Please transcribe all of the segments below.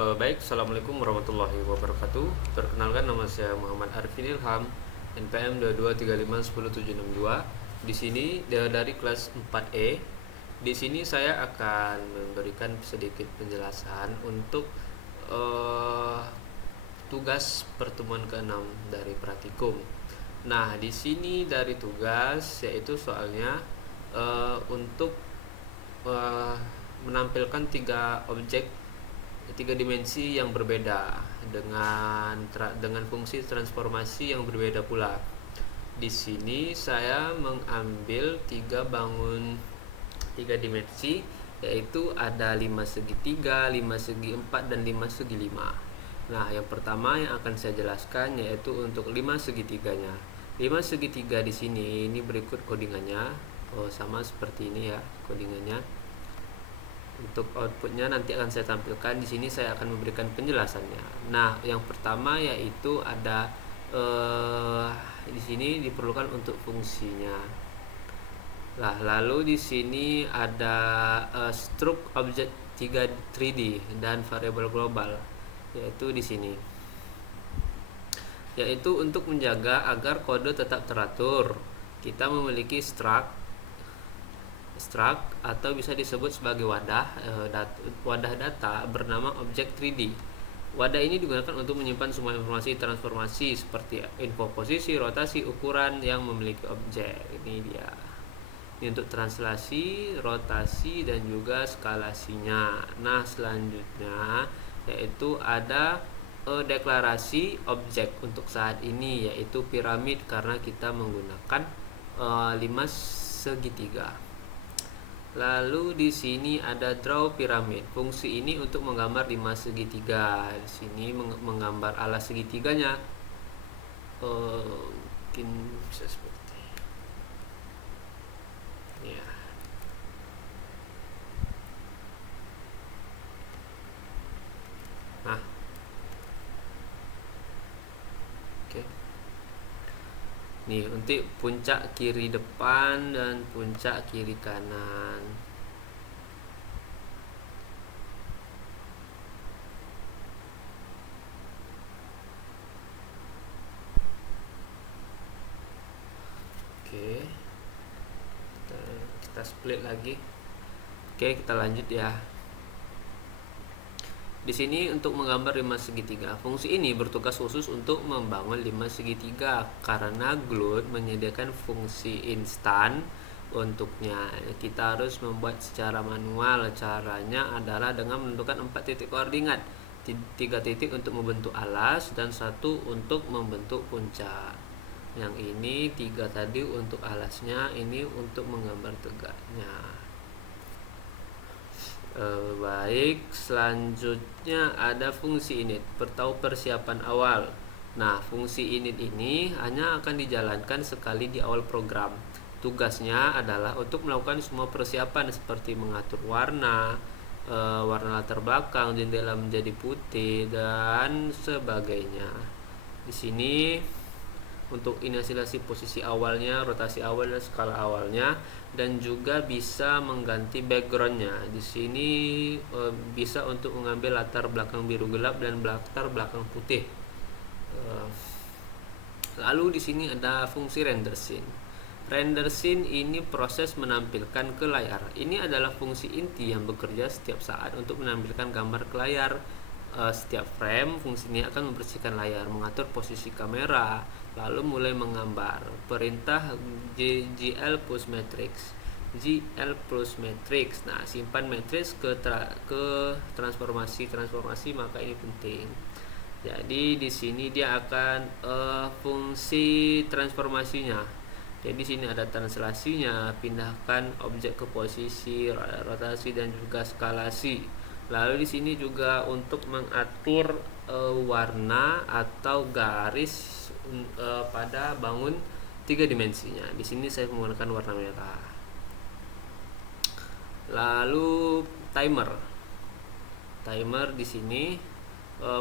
Baik, Assalamualaikum warahmatullahi wabarakatuh. Perkenalkan, nama saya Muhammad Arifin Ilham, NPM 22351072. Di sini dari kelas 4E. Di sini saya akan memberikan sedikit penjelasan untuk eh, tugas pertemuan ke-6 dari praktikum. Nah, di sini dari tugas yaitu soalnya untuk eh, menampilkan tiga dimensi yang berbeda dengan fungsi transformasi yang berbeda pula. Di sini saya mengambil tiga dimensi, yaitu ada 5 segitiga, 5 segi 4 dan 5 segi 5. Nah, yang pertama yang akan saya jelaskan yaitu untuk 5 segitiganya. 5 segitiga di sini ini berikut codingannya. Sama seperti ini ya codingannya. Untuk outputnya nanti akan saya tampilkan. Di sini saya akan memberikan penjelasannya. Nah, yang pertama yaitu ada di sini diperlukan untuk fungsinya. Nah, lalu di sini ada struk objek 3D dan variabel global, yaitu di sini. Yaitu untuk menjaga agar kode tetap teratur, kita memiliki struct atau bisa disebut sebagai wadah data bernama objek 3D. Wadah ini digunakan untuk menyimpan semua informasi transformasi seperti info posisi, rotasi, ukuran yang memiliki objek. Ini dia. Ini untuk translasi, rotasi, dan juga skalasinya. Nah, selanjutnya yaitu ada deklarasi objek untuk saat ini, yaitu piramid, karena kita menggunakan 5 segitiga. Lalu di sini ada draw pyramid. Fungsi ini untuk menggambar 5 segitiga. Di sini menggambar alas segitiganya. Mungkin bisa seperti ya. Nah, oke. Nih, untuk puncak kiri depan dan puncak kiri kanan. Oke. Kita split lagi. Oke, kita lanjut ya. Di sini untuk menggambar 5 segitiga. Fungsi ini bertugas khusus untuk membangun 5 segitiga karena Glued menyediakan fungsi instan untuknya. Kita harus membuat secara manual. Caranya adalah dengan menentukan 4 titik koordinat. 3 titik untuk membentuk alas dan 1 untuk membentuk puncak. Yang ini 3 tadi untuk alasnya, ini untuk menggambar tegaknya. Baik, selanjutnya ada fungsi init atau persiapan awal. Nah, fungsi init ini hanya akan dijalankan sekali di awal program. Tugasnya adalah untuk melakukan semua persiapan seperti mengatur warna latar belakang, jendela menjadi putih dan sebagainya. Di sini untuk inisialisasi posisi awalnya, rotasi awal dan skala awalnya, dan juga bisa mengganti backgroundnya. Di sini bisa untuk mengambil latar belakang biru gelap dan latar belakang putih. Lalu di sini ada fungsi render scene. Render scene ini proses menampilkan ke layar. Ini adalah fungsi inti yang bekerja setiap saat untuk menampilkan gambar ke layar. Setiap frame fungsinya akan membersihkan layar, mengatur posisi kamera, lalu mulai menggambar. Perintah GL plus matrix. Nah, simpan matriks ke transformasi, maka ini penting. Jadi di sini dia akan fungsi transformasinya. Jadi di sini ada translasinya, pindahkan objek ke posisi, rotasi, dan juga skalasi. Lalu di sini juga untuk mengatur warna atau garis pada bangun 3 dimensinya. Di sini saya menggunakan warna merah. Lalu timer. Di sini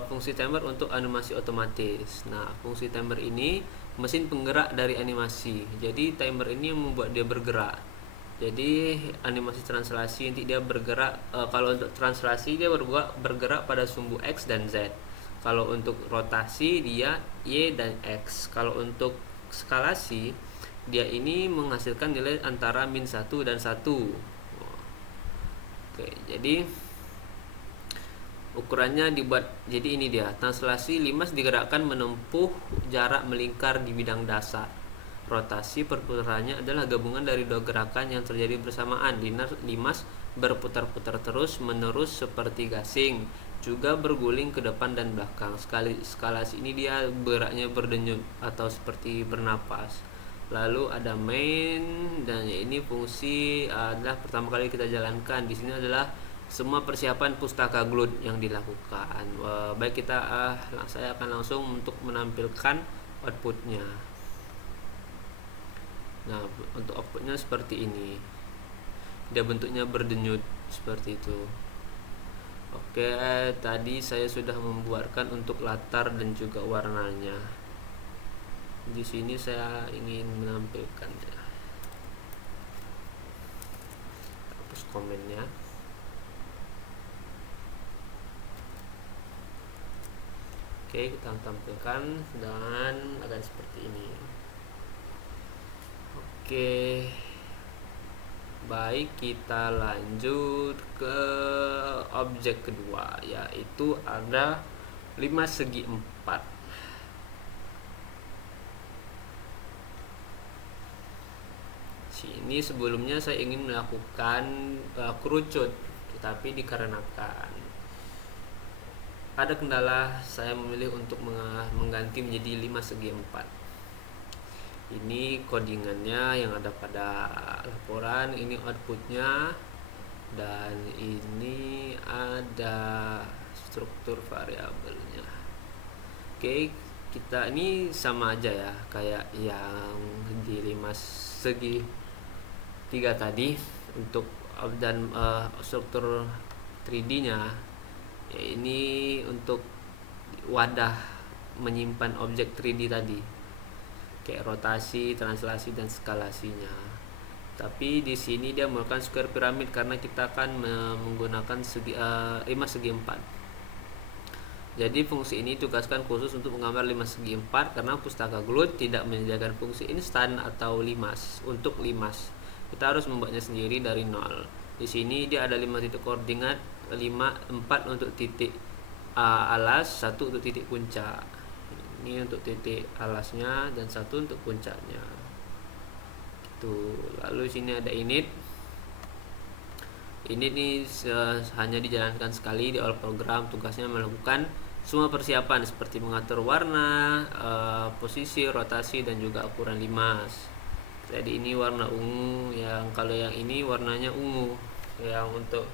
fungsi timer untuk animasi otomatis. Nah, fungsi timer ini mesin penggerak dari animasi. Jadi timer ini membuat dia bergerak. Jadi animasi translasi nanti dia bergerak, kalau untuk translasi dia bergerak pada sumbu X dan Z. Kalau untuk rotasi dia Y dan X. Kalau untuk skalasi dia ini menghasilkan nilai antara -1 dan 1. Oke, jadi ukurannya dibuat, jadi ini dia translasi. Limas digerakkan menempuh jarak melingkar di bidang dasar. Rotasi perputarannya adalah gabungan dari dua gerakan yang terjadi bersamaan. Limas berputar-putar terus menerus seperti gasing, juga berguling ke depan dan belakang. Skalasi ini dia geraknya berdenyut atau seperti bernapas. Lalu ada main, dan ini fungsi adalah pertama kali kita jalankan. Di sini adalah semua persiapan pustaka GLUD yang dilakukan. Baik, saya akan langsung untuk menampilkan outputnya. Nah, untuk outputnya seperti ini. Dia bentuknya berdenyut seperti itu. Oke, tadi saya sudah membuatkan untuk latar dan juga warnanya. Di sini saya ingin menampilkannya. Hapus komennya. Oke, kita tampilkan dan akan seperti ini. Oke, baik, kita lanjut ke objek kedua, yaitu ada 5 segi 4. Sini sebelumnya saya ingin melakukan kerucut, tetapi dikarenakan ada kendala, saya memilih untuk mengganti menjadi 5 segi 4. Ini codingannya yang ada pada laporan, ini outputnya, dan ini ada struktur variabelnya. Oke, kita ini sama aja ya kayak yang di 5 segi 3 tadi. Untuk dan struktur 3D nya ya, ini untuk wadah menyimpan objek 3D tadi, kayak rotasi, translasi, dan skalasinya. Tapi di sini dia menggunakan square pyramid karena kita akan menggunakan 5 segi 4. Jadi fungsi ini tugaskan khusus untuk menggambar 5 segi 4 karena pustaka GLUD tidak menyediakan fungsi instan atau limas. Untuk limas kita harus membuatnya sendiri dari nol. Di sini dia ada 5 titik koordinat, 4 untuk titik alas, 1 untuk titik puncak. Ini untuk titik alasnya dan 1 untuk puncaknya. Gitu. Lalu sini ada init. Init ini hanya dijalankan sekali di awal program. Tugasnya melakukan semua persiapan seperti mengatur warna, posisi, rotasi, dan juga ukuran limas. Jadi ini warna ungu, kalau yang ini warnanya ungu. Yang untuk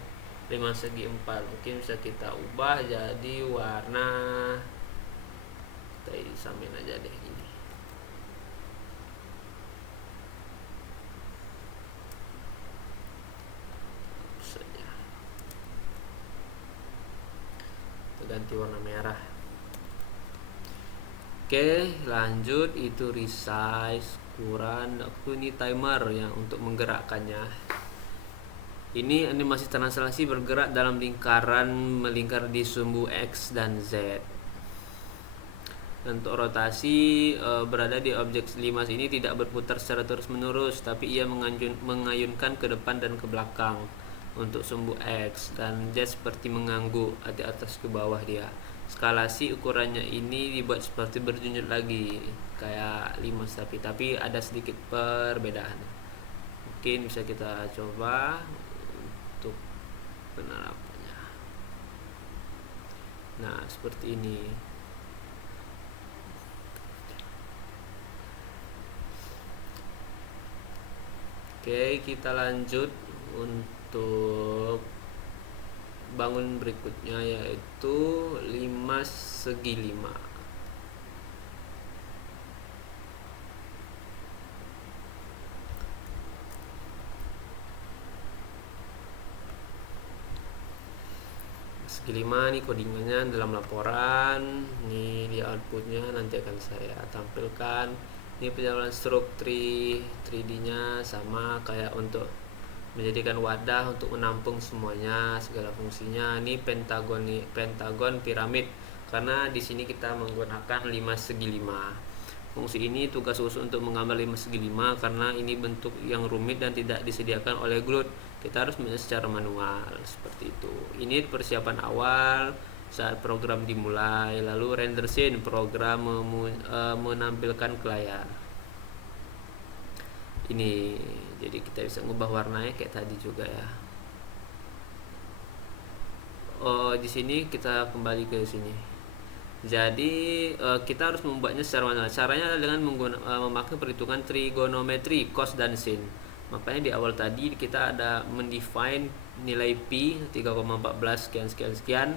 5 segi 4 mungkin bisa kita ubah jadi warna, kita samain aja deh ini. Saja. Kita ganti warna merah. Oke, lanjut, itu resize, ukuran. Ini timer yang untuk menggerakkannya. Ini animasi translasi bergerak dalam lingkaran melingkar di sumbu X dan Z. Untuk rotasi berada di objek limas ini tidak berputar secara terus-menerus, tapi ia mengayunkan ke depan dan ke belakang. Untuk sumbu X dan Z seperti mengangguk di atas ke bawah dia. Skalasi ukurannya ini dibuat seperti berdenyut lagi kayak limas, tapi ada sedikit perbedaan. Mungkin bisa kita coba untuk penerapannya. Nah, seperti ini. Oke, kita lanjut untuk bangun berikutnya, yaitu 5 segi 5. Segi 5 nih codingannya dalam laporan. Ini di outputnya nanti akan saya tampilkan. Ini penjelasan struk 3D nya sama kayak untuk menjadikan wadah untuk menampung semuanya, segala fungsinya. Ini pentagon piramid, karena di sini kita menggunakan 5 segi 5. Fungsi ini tugas khusus untuk menggambar 5 segi 5 karena ini bentuk yang rumit dan tidak disediakan oleh Gloot. Kita harus secara manual seperti itu. Ini persiapan awal saat program dimulai. Lalu render scene, program menampilkan ke layar. Ini jadi kita bisa ngubah warnanya kayak tadi juga ya. Di sini kita kembali ke sini. Jadi kita harus membuatnya secara manual. Caranya adalah dengan memakai perhitungan trigonometri, cos dan sin. Makanya di awal tadi kita ada mendefine nilai pi 3,14 sekian sekian sekian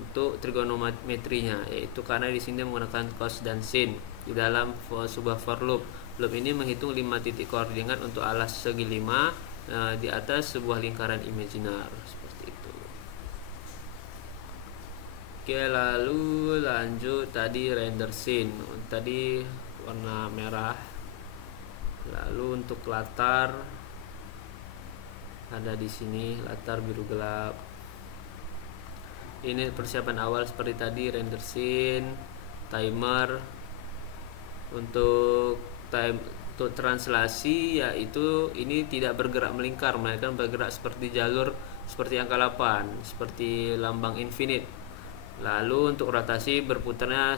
untuk trigonometrinya, yaitu karena di sini menggunakan cos dan sin di dalam sebuah for loop. Loop ini menghitung 5 titik koordinat untuk alas segi 5 di atas sebuah lingkaran imajiner seperti itu. Oke, lalu lanjut tadi render scene. Tadi warna merah. Lalu untuk latar ada di sini, latar biru gelap. Ini persiapan awal seperti tadi, render scene, timer. Untuk translasi yaitu ini tidak bergerak melingkar, melainkan bergerak seperti jalur seperti angka 8, seperti lambang infinite. Lalu untuk rotasi berputar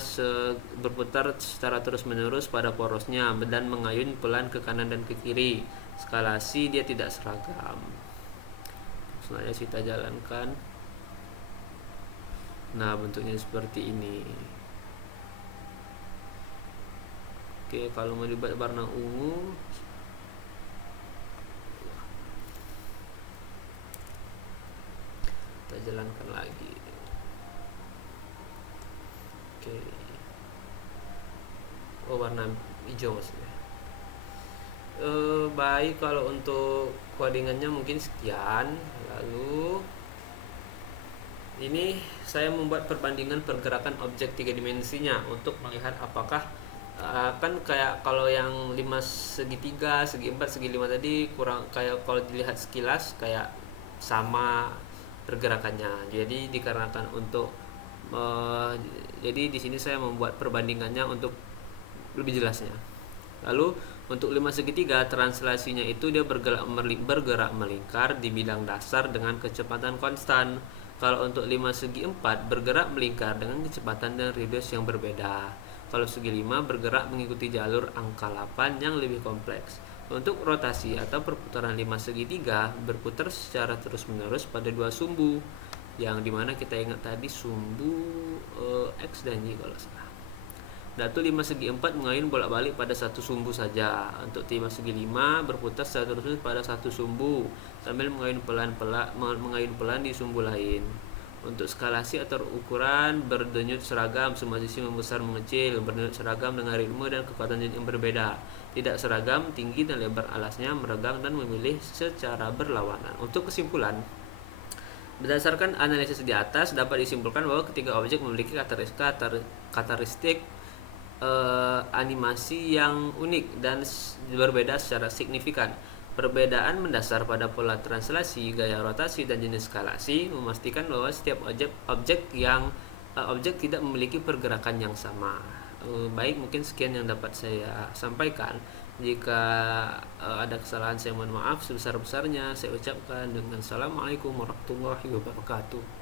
secara terus-menerus pada porosnya dan mengayun pelan ke kanan dan ke kiri. Skalasi dia tidak seragam. Selanjutnya kita jalankan. Nah, bentuknya seperti ini. Oke, kalau mau dibuat warna ungu, kita jalankan lagi. Oke. Warna hijau maksudnya. Baik, kalau untuk codingannya mungkin sekian. Lalu ini saya membuat perbandingan pergerakan objek 3 dimensinya untuk melihat apakah kan kayak kalau yang 5 segi 3, segi 4, segi 5 tadi kurang, kayak kalau dilihat sekilas kayak sama pergerakannya. Jadi dikarenakan untuk jadi di sini saya membuat perbandingannya untuk lebih jelasnya. Lalu untuk 5 segi 3 translasinya itu dia bergerak melingkar di bidang dasar dengan kecepatan konstan. Kalau untuk 5 segi 4 bergerak melingkar dengan kecepatan dan radius yang berbeda. Kalau segi 5 bergerak mengikuti jalur angka 8 yang lebih kompleks. Untuk rotasi atau perputaran 5 segi 3 berputar secara terus-menerus pada 2 sumbu, yang dimana kita ingat tadi sumbu X dan Y kalau salah. Datu 5 segi 4 mengayun bolak-balik pada satu sumbu saja. Untuk 5 segi 5 berputar secara terus-menerus pada satu sumbu sambil mengayun pelan di sumbu lain. Untuk skalasi atau ukuran berdenyut seragam, semua sisi membesar mengecil, berdenyut seragam dengan ritme dan kekuatan yang berbeda. Tidak seragam, tinggi dan lebar alasnya meregang dan memilih secara berlawanan. Untuk kesimpulan, berdasarkan analisis di atas dapat disimpulkan bahwa ketiga objek memiliki karakteristik animasi yang unik dan berbeda secara signifikan. Perbedaan mendasar pada pola translasi, gaya rotasi, dan jenis skalasi memastikan bahwa setiap objek tidak memiliki pergerakan yang sama. Baik, mungkin sekian yang dapat saya sampaikan. Jika ada kesalahan saya mohon maaf sebesar-besarnya. Saya ucapkan dengan Assalamualaikum warahmatullahi wabarakatuh.